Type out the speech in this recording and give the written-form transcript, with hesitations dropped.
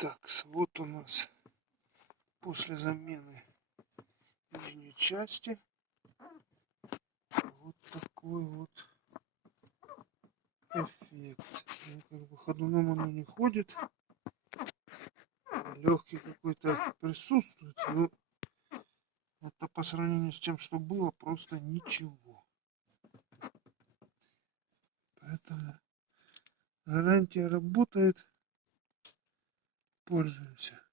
Так, вот у нас после замены нижней части вот такой вот эффект. Ну, как бы ходуном оно не ходит, легкий какой-то присутствует, но это по сравнению с тем, что было, просто ничего. Поэтому гарантия работает, пользуемся.